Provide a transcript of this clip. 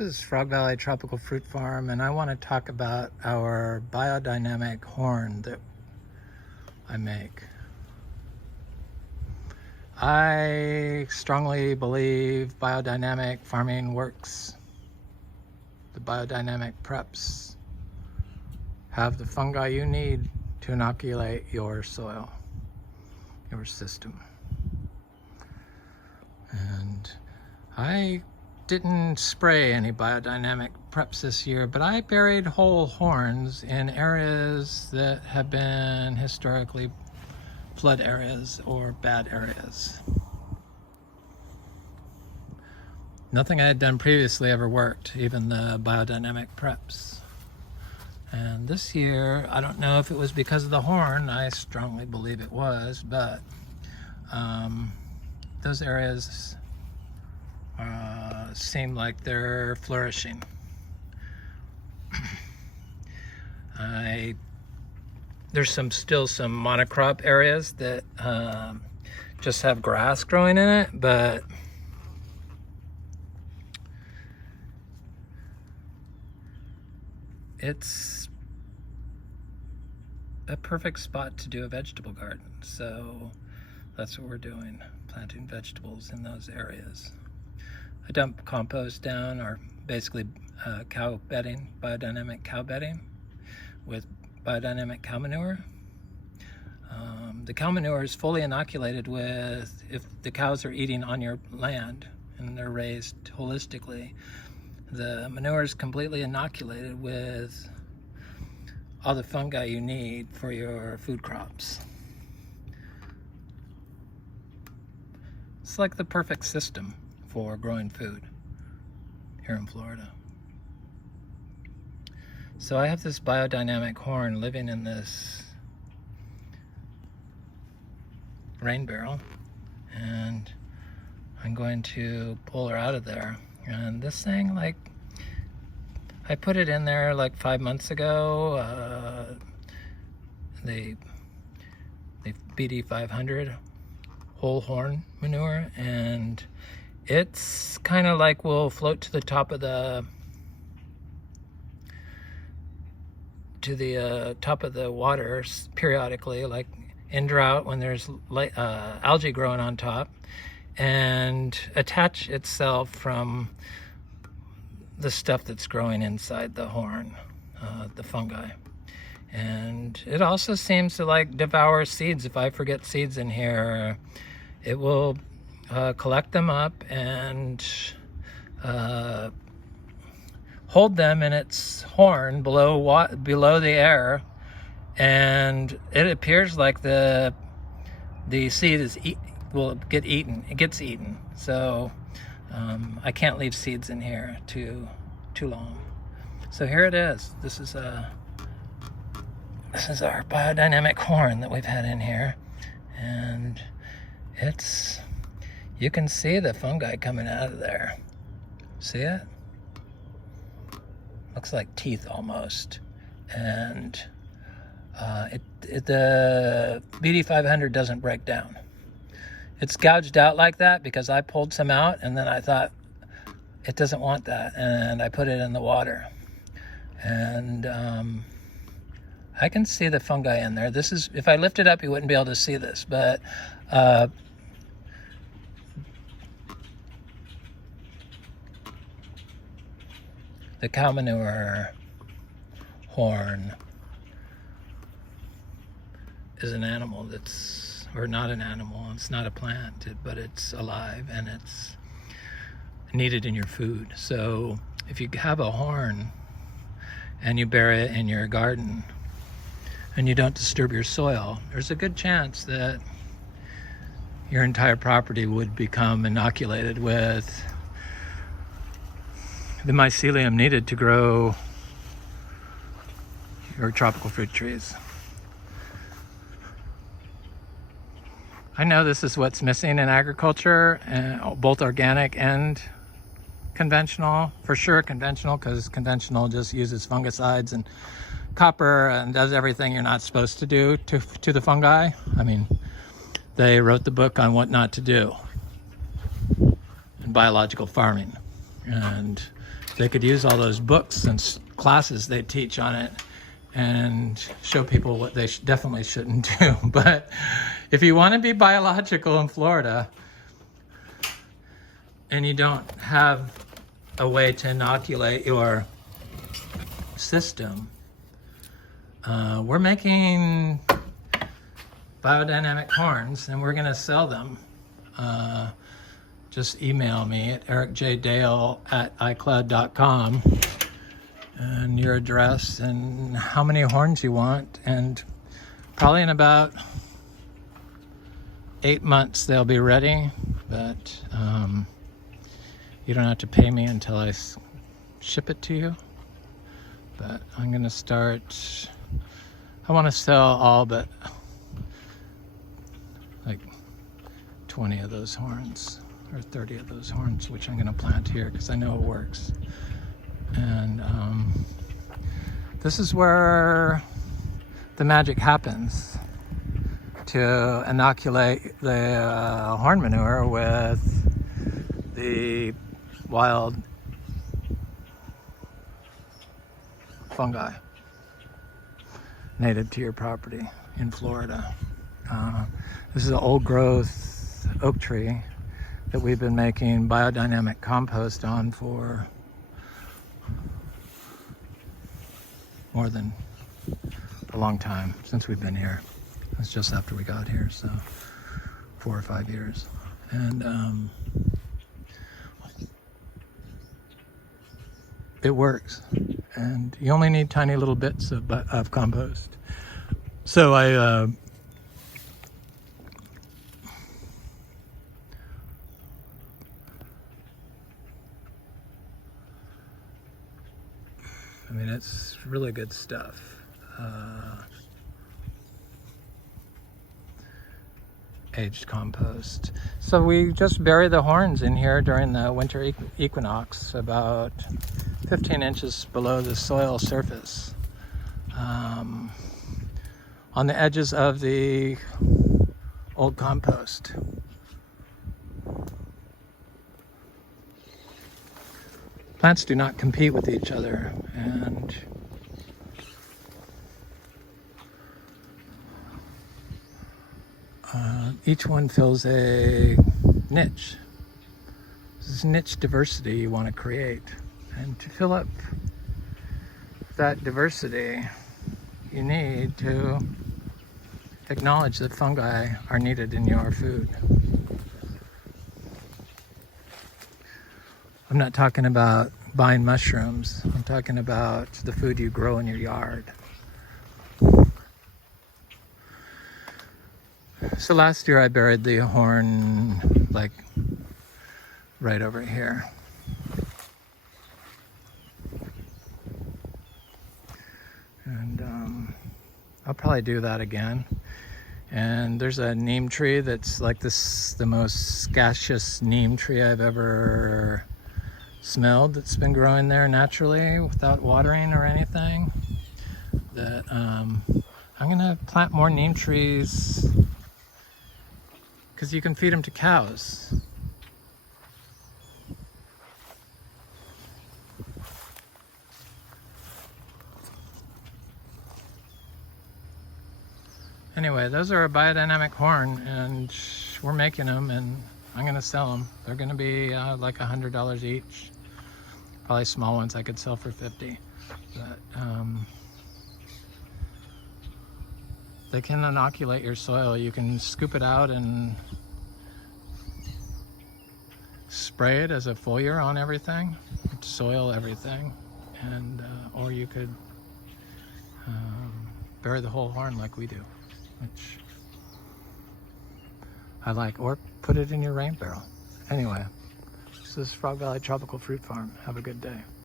This is Frog Valley Tropical Fruit Farm, and I want to talk about our biodynamic horn that I make. I strongly believe biodynamic farming works. The biodynamic preps have the fungi you need to inoculate your soil, your system. And I didn't spray any biodynamic preps this year, but I buried whole horns in areas that have been historically flood areas or bad areas. Nothing I had done previously ever worked, even the biodynamic preps. And this year, I don't know if it was because of the horn, I strongly believe it was, but those areas seem like they're flourishing. There's still some monocrop areas that just have grass growing in it, but it's a perfect spot to do a vegetable garden. So that's what we're doing, planting vegetables in those areas. I dump compost down, or basically cow bedding, biodynamic cow bedding with biodynamic cow manure. The cow manure is fully inoculated with, if the cows are eating on your land and they're raised holistically, the manure is completely inoculated with all the fungi you need for your food crops. It's like the perfect system for growing food here in Florida. So I have this biodynamic horn living in this rain barrel, and I'm going to pull her out of there. And this thing, like, I put it in there like 5 months ago, the BD 500 whole horn manure, and it's kind of like will float to the top of the top of the water periodically, like in drought when there's algae growing on top, and attach itself from the stuff that's growing inside the horn, the fungi. And it also seems to like devour seeds. If I forget seeds in here, it will collect them up and hold them in its horn below the air, and it appears like the seed will get eaten. It gets eaten. So I can't leave seeds in here too long. So here it is. This is our biodynamic horn that we've had in here, and you can see the fungi coming out of there. See it? Looks like teeth almost. And the BD 500 doesn't break down. It's gouged out like that because I pulled some out, and then I thought it doesn't want that, and I put it in the water. And I can see the fungi in there. This is, if I lift it up, you wouldn't be able to see this, but the cow manure horn is an animal or not an animal, it's not a plant, but it's alive and it's needed in your food. So if you have a horn and you bury it in your garden and you don't disturb your soil, there's a good chance that your entire property would become inoculated with the mycelium needed to grow your tropical fruit trees. I know this is what's missing in agriculture, both organic and conventional. For sure conventional, because conventional just uses fungicides and copper and does everything you're not supposed to do to the fungi. I mean, they wrote the book on what not to do in biological farming. and they could use all those books and classes they teach on it and show people what they definitely shouldn't do. But if you want to be biological in Florida and you don't have a way to inoculate your system, we're making biodynamic horns and we're going to sell them. Just email me at ericjdale@icloud.com and your address and how many horns you want, and probably in about 8 months they'll be ready. But you don't have to pay me until I ship it to you. But I'm gonna start, I want to sell all but like 20 of those horns or 30 of those horns, which I'm gonna plant here because I know it works. And this is where the magic happens, to inoculate the horn manure with the wild fungi native to your property in Florida. This is an old growth oak tree that we've been making biodynamic compost on for more than a long time, since we've been here. It's just after we got here, so 4 or 5 years. And it works, and you only need tiny little bits of compost. So I mean, it's really good stuff. Aged compost. So we just bury the horns in here during the winter equinox, about 15 inches below the soil surface, on the edges of the old compost. Plants do not compete with each other, and each one fills a niche. This is niche diversity you want to create. And to fill up that diversity, you need to acknowledge that fungi are needed in your food. I'm not talking about buying mushrooms. I'm talking about the food you grow in your yard. So last year I buried the horn like right over here. And I'll probably do that again. And there's a neem tree that's like this, the most gaseous neem tree I've ever smelled, that's been growing there naturally without watering or anything. That I'm gonna plant more neem trees because you can feed them to cows. Anyway, those are a biodynamic horn, and we're making them, and I'm gonna sell them. They're gonna be like $100 each. Probably small ones I could sell for 50. But they can inoculate your soil. You can scoop it out and spray it as a foliar on everything, soil everything, and or you could bury the whole horn like we do, which I like, or put it in your rain barrel. Anyway, this is Frog Valley Tropical Fruit Farm. Have a good day.